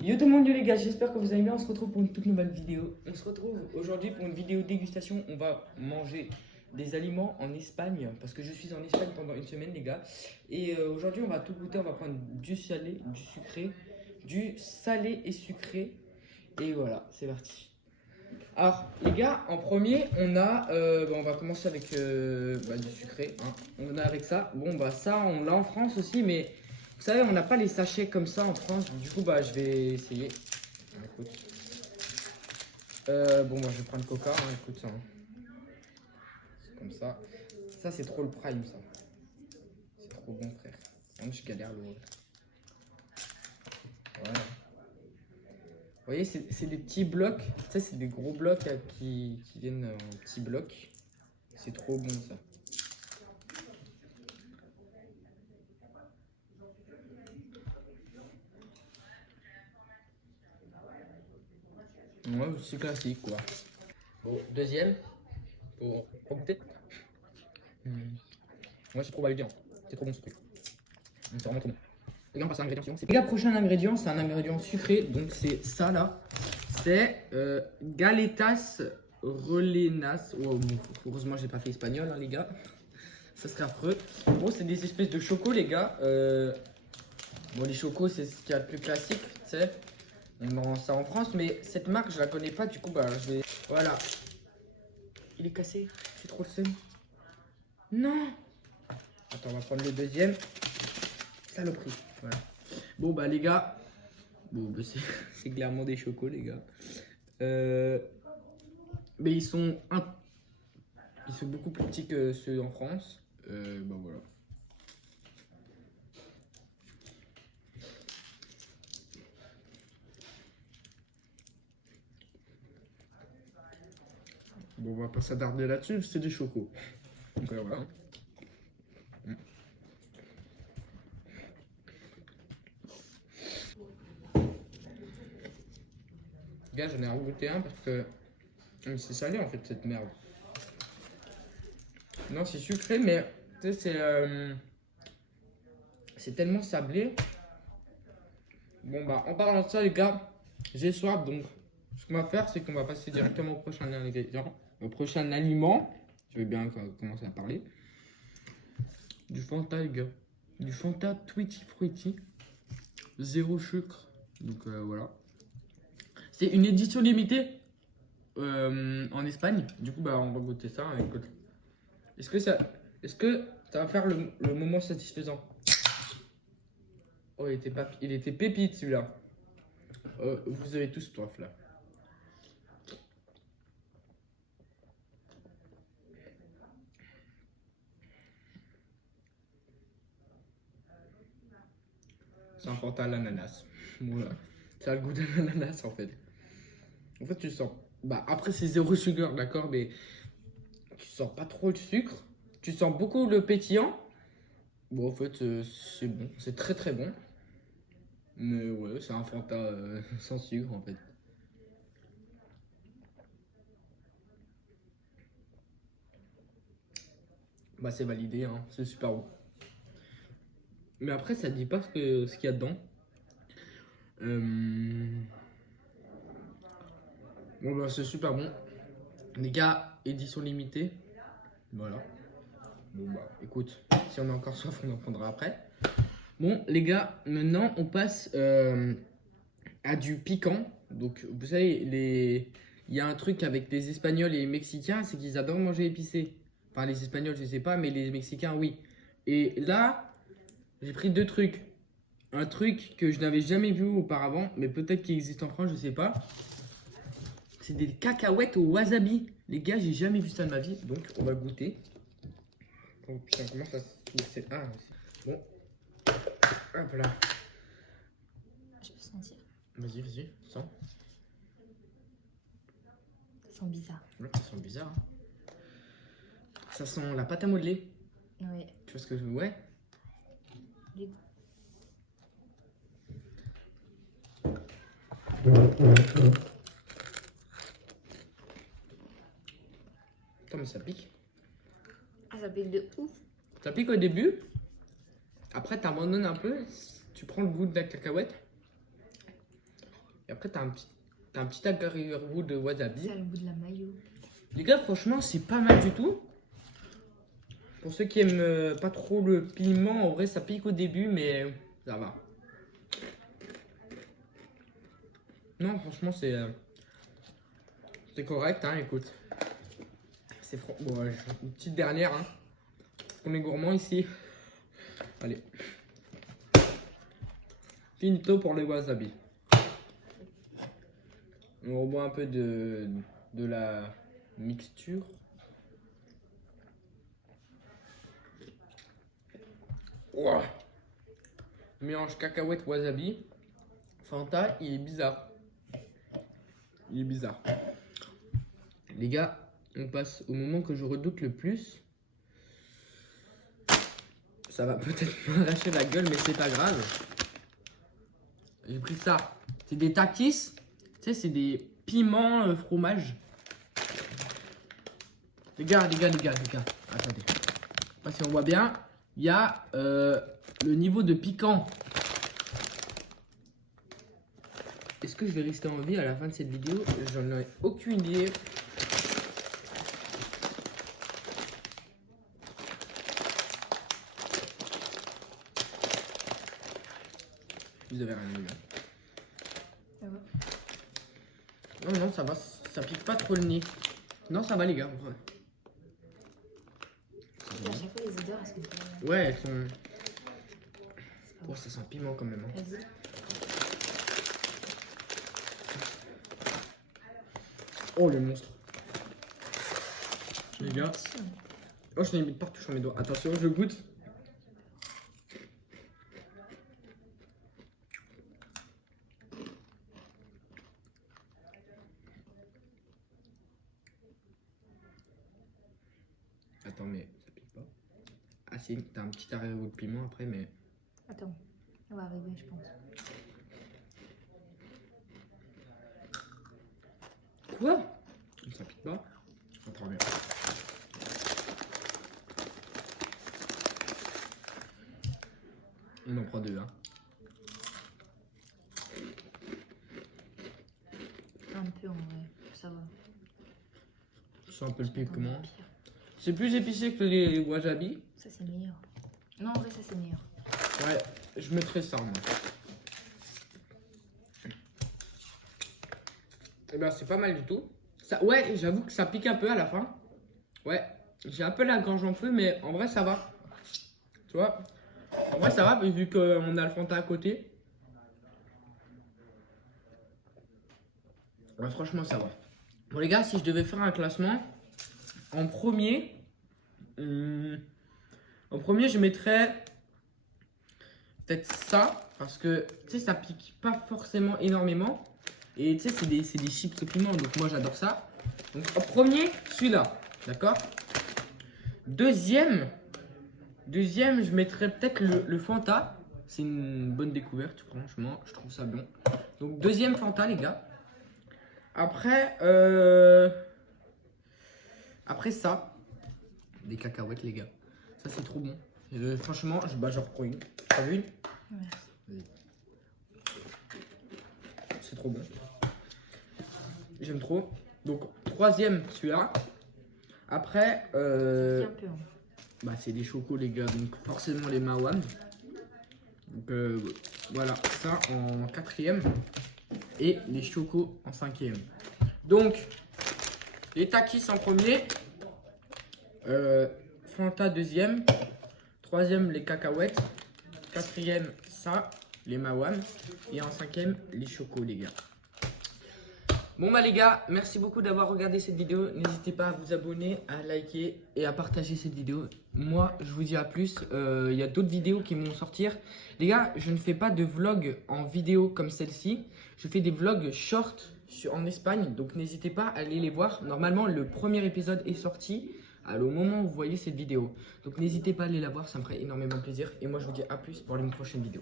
Yo tout le monde, yo les gars, j'espère que vous allez bien. On se retrouve pour une toute nouvelle vidéo. On se retrouve aujourd'hui pour une vidéo dégustation. On va manger des aliments en Espagne parce que je suis en Espagne pendant une semaine, les gars. Et aujourd'hui, on va tout goûter. On va prendre du salé, du sucré, du salé et sucré. Et voilà, c'est parti. Alors, les gars, en premier, on a. On va commencer avec du sucré. Hein. On a avec ça. Bon, bah, ça, on l'a en France aussi, mais. Vous savez, on n'a pas les sachets comme ça en France. Du coup, bah, je vais essayer. Écoute. Moi, je vais prendre Coca. Hein, écoute ça. Hein. C'est comme ça. Ça, c'est trop le prime, ça. C'est trop bon, frère. Moi, je galère le. Voilà. Vous voyez, c'est des petits blocs. Ça, c'est des gros blocs qui viennent en petits blocs. C'est trop bon, ça. Ouais, c'est classique, quoi. Bon, deuxième. Pour goûter. Moi, c'est trop validé. Hein. C'est trop bon ce truc. C'est vraiment trop bon. Les gars, on passe à l'ingrédient suivant. Les gars, prochain ingrédient, c'est un ingrédient sucré. Donc, c'est ça là. C'est Galetas Rellenas. Oh, bon, heureusement, j'ai pas fait espagnol, hein, les gars. Ça serait affreux. Bon, c'est des espèces de chocos, les gars. Bon, les chocos, c'est ce qu'il y a de plus classique, tu sais. On vend ça en France, mais cette marque, je la connais pas. Du coup, bah, je vais. Voilà. Il est cassé. J'ai trop le seum. Non. Attends, on va prendre le deuxième. Saloperie. Voilà. Bon, bah, les gars. Bon, bah, c'est clairement des chocos, les gars. Mais ils sont beaucoup plus petits que ceux en France. Bah, voilà. Bon, on va pas s'attarder là-dessus, c'est des chocos. Donc voilà. Gars, j'en ai rajouté un parce que c'est salé en fait cette merde. Non, c'est sucré, mais tu sais, c'est tellement sablé. Bon, bah, en parlant de ça, les gars, j'ai soif donc ce qu'on va faire, c'est qu'on va passer directement au prochain ingrédient, au prochain aliment. Je vais bien commencer à parler. Du Fanta, les gars. Du Fanta Tutti Frutti. Zéro sucre. Donc voilà. C'est une édition limitée en Espagne. Du coup, bah, on va goûter ça. Écoute. Est-ce que ça va faire le moment satisfaisant? Oh, il était pépite celui-là. Vous avez tous soif là. C'est un Fanta à l'ananas. Voilà. Ça a le goût de l'ananas en fait. En fait, tu sens. Bah, après, c'est zéro sucre, d'accord, mais tu sens pas trop le sucre. Tu sens beaucoup le pétillant. Bon, en fait, c'est bon. C'est très très bon. Mais ouais, c'est un Fanta sans sucre en fait. Bah, c'est validé, hein. C'est super bon. Mais après, ça dit pas ce qu'il y a dedans. Bon, bah, c'est super bon. Les gars, édition limitée. Voilà. Bon, bah, écoute, si on a encore soif, on en prendra après. Bon, les gars, maintenant, on passe à du piquant. Donc, vous savez, il y a un truc avec les Espagnols et les Mexicains, c'est qu'ils adorent manger épicé. Enfin, les Espagnols, je sais pas, mais les Mexicains, oui. Et là, j'ai pris deux trucs. Un truc que je n'avais jamais vu auparavant, mais peut-être qu'il existe en France, je sais pas. C'est des cacahuètes au wasabi. Les gars, j'ai jamais vu ça de ma vie, donc on va goûter. Oh putain, comment ça se... Ah, bon. Hop là. Je peux sentir. Vas-y, sens. Ça sent bizarre. Ouais, ça sent bizarre. Hein. Ça sent la pâte à modeler. Oui. Tu vois ce que je veux? Ouais. Attends, mais ça pique. Ah, ça pique de ouf. Ça pique au début. Après, t'abandonnes un peu. Tu prends le goût de la cacahuète. Et après, t'as un petit arrière-goût de wasabi. Ça a le goût de la mayo. Les gars, franchement, c'est pas mal du tout. Pour ceux qui aiment pas trop le piment, en vrai, ça pique au début, mais ça va. Non, franchement, c'est correct, hein, écoute. Bon, une petite dernière, hein. On est gourmand ici. Allez. Finito pour les wasabi. On reboit un peu de la mixture. Ouah. Mélange cacahuète wasabi. Fanta, il est bizarre. Il est bizarre. Les gars, on passe au moment que je redoute le plus. Ça va peut-être m'arracher la gueule, mais c'est pas grave. J'ai pris ça. C'est des takis. Tu sais, c'est des piments fromage. Les gars. Attendez. Pas si on voit bien. Il y a le niveau de piquant. Est-ce que je vais rester en vie à la fin de cette vidéo? J'en ai aucune idée. Vous avez rien vu là. Ça va. Non, ça va, ça pique pas trop le nez. Non, ça va les gars. Ouais. À chaque fois, les odeurs, elles sont pas... Ouais, elles sont... Oh, ça sent piment quand même. Hein. Vas-y. Oh, le monstre. Les gars. Oh, je l'ai mis partout sur mes doigts. Attention, je goûte. Attends, mais ça pique pas. Ah si, t'as un petit arrière-goût de piment après, mais... Attends, on va arriver, je pense. Quoi? Ça pique pas? Attends, bien. On en prend deux, hein. Un peu en vrai, ça va. C'est un peu le J'attendais piment. pire. C'est plus épicé que les wasabi. Ça, c'est meilleur. Non, en vrai, ça, c'est meilleur. Ouais, je mettrais ça, moi. Et ben, c'est pas mal du tout. Ça, ouais, j'avoue que ça pique un peu à la fin. Ouais, j'ai un peu la gorge en feu, mais en vrai, ça va. Tu vois? En vrai, ça va, vu qu'on a le Fanta à côté. Ouais, franchement, ça va. Bon, les gars, si je devais faire un classement, en premier, je mettrais peut-être ça, parce que tu sais, ça pique pas forcément énormément. Et tu sais, c'est des chips au piment, donc moi j'adore ça. Donc en premier, celui-là, d'accord? Deuxième, je mettrais peut-être le Fanta. C'est une bonne découverte, franchement, je trouve ça bon. Donc deuxième Fanta, les gars. Après, ça, des cacahuètes, les gars. Ça, c'est trop bon. Franchement, j'en reprends une. T'as vu une? Merci. C'est trop bon. J'aime trop. Donc, troisième, celui-là. Après, Ça pique un peu, hein. bah, c'est des chocos, les gars. Donc, forcément, les Mawam. Donc, voilà. Ça en quatrième. Et les chocos en cinquième. Donc, les takis en premier. Fanta deuxième. Troisième, les cacahuètes. Quatrième, ça, les Mawam. Et en cinquième, les chocos, les gars. Bon bah les gars, merci beaucoup d'avoir regardé cette vidéo. N'hésitez pas à vous abonner, à liker et à partager cette vidéo. Moi, je vous dis à plus. Il y a d'autres vidéos qui vont sortir. Les gars, je ne fais pas de vlog en vidéo comme celle-ci. Je fais des vlogs short en Espagne. Donc n'hésitez pas à aller les voir. Normalement, le premier épisode est sorti au moment où vous voyez cette vidéo. Donc n'hésitez pas à aller la voir, ça me ferait énormément plaisir. Et moi, je vous dis à plus pour une prochaine vidéo.